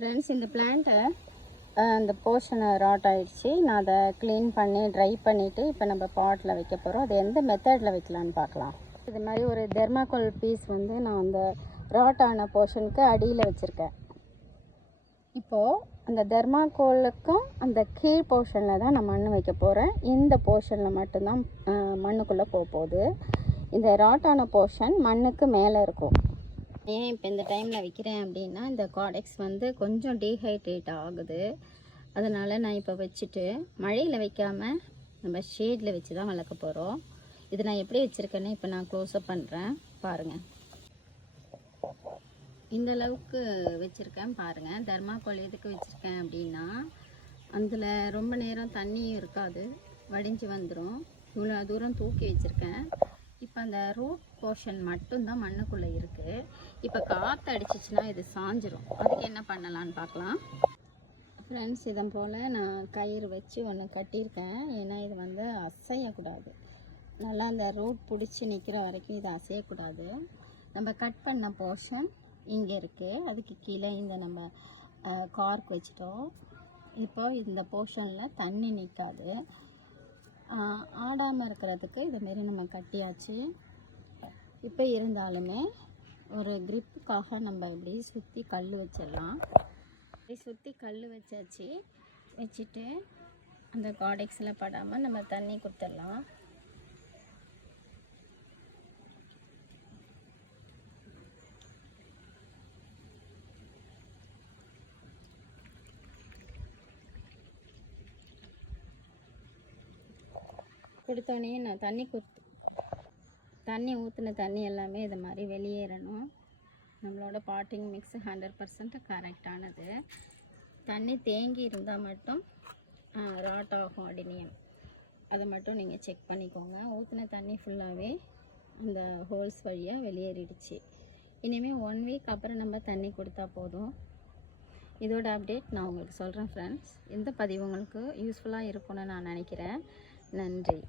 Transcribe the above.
Friends, இந்த பிளான்ட்டை அந்த போர்ஷனை ராட் ஆகிடுச்சு. நான் அதை க்ளீன் பண்ணி ட்ரை பண்ணிவிட்டு இப்போ நம்ம பாட்டில் வைக்க போகிறோம். அது எந்த மெத்தடில் வைக்கலான்னு பார்க்கலாம். இது மாதிரி ஒரு தெர்மாக்கோல் பீஸ் வந்து நான் அந்த ராட் ஆன போர்ஷனுக்கு அடியில் வச்சுருக்கேன். இப்போது அந்த தெர்மாக்கோலுக்கும் அந்த கீழ் போர்ஷனில் தான் நான் மண் வைக்க போகிறேன். இந்த போர்ஷனில் மட்டும்தான் மண்ணுக்குள்ளே போகுது. இந்த ராட் ஆன போர்ஷன் மண்ணுக்கு மேலே இருக்கும். ஏன் இப்போ இந்த டைமில் வைக்கிறேன் அப்படின்னா, இந்த கார்டெக்ஸ் வந்து கொஞ்சம் டீஹைட்ரேட் ஆகுது. அதனால் நான் இப்போ வச்சுட்டு மழையில் வைக்காமல் நம்ம ஷேடில் வச்சு தான் வளர்க்க போகிறோம். இது நான் எப்படி வச்சுருக்கேன்னு இப்போ நான் க்ளோஸ்அப் பண்ணுறேன், பாருங்கள். இந்த அளவுக்கு வச்சுருக்கேன் பாருங்கள். தெர்மாக்கோல் எதுக்கு வச்சுருக்கேன் அப்படின்னா, அதில் ரொம்ப நேரம் தண்ணியும் இருக்காது, வடிஞ்சு வந்துடும். இவ்வளோ தூரம் தூக்கி வச்சுருக்கேன். இப்போ அந்த ரூட் போர்ஷன் மட்டும்தான் மண்ணுக்குள்ளே இருக்குது. இப்போ காற்று அடிச்சிச்சுன்னா இது சாஞ்சிரும். அதுக்கு என்ன பண்ணலான்னு பார்க்கலாம். ஃப்ரெண்ட்ஸ், இதை போல் நான் கயிறு வச்சு ஒன்று கட்டியிருக்கேன். ஏன்னா இது வந்து அசையக்கூடாது. நல்லா அந்த ரூட் பிடிச்சி நிற்கிற வரைக்கும் இது அசையக்கூடாது. நம்ம கட் பண்ண போர்ஷன் இங்கே இருக்குது. அதுக்கு கீழே இந்த நம்ம கார்க் வச்சிட்டோம். இப்போ இந்த போர்ஷனில் தண்ணி நிற்காது. ஆடாமல் இருக்கிறதுக்கு இதுமாரி நம்ம கட்டியாச்சு. இப்போ இருந்தாலுமே ஒரு க்ரிப்புக்காக நம்ம இப்படி சுற்றி கல் வச்சிடலாம். இப்படி சுற்றி கல் வச்சாச்சு. வச்சுட்டு அந்த கார்டெக்ஸில் படாமல் நம்ம தண்ணி கொடுத்துடலாம். கொடுத்தோடனே நான் தண்ணி ஊற்றின தண்ணி எல்லாமே இது மாதிரி வெளியேறணும். நம்மளோட பாட்டிங் மிக்ஸ் 100% கரெக்டானது. தண்ணி தேங்கி இருந்தால் மட்டும் ராட் ஆகும் அடினியம். அதை மட்டும் நீங்கள் செக் பண்ணிக்கோங்க. ஊற்றின தண்ணி ஃபுல்லாகவே அந்த ஹோல்ஸ் வழியாக வெளியேறிடுச்சு. இனிமேல் 1 வீக் அப்புறம் நம்ம தண்ணி கொடுத்தா போதும். இதோட அப்டேட் நான் உங்களுக்கு சொல்கிறேன் ஃப்ரெண்ட்ஸ். இந்த பதிவு உங்களுக்கு யூஸ்ஃபுல்லாக இருக்கும்னு நான் நினைக்கிறேன். நன்றி.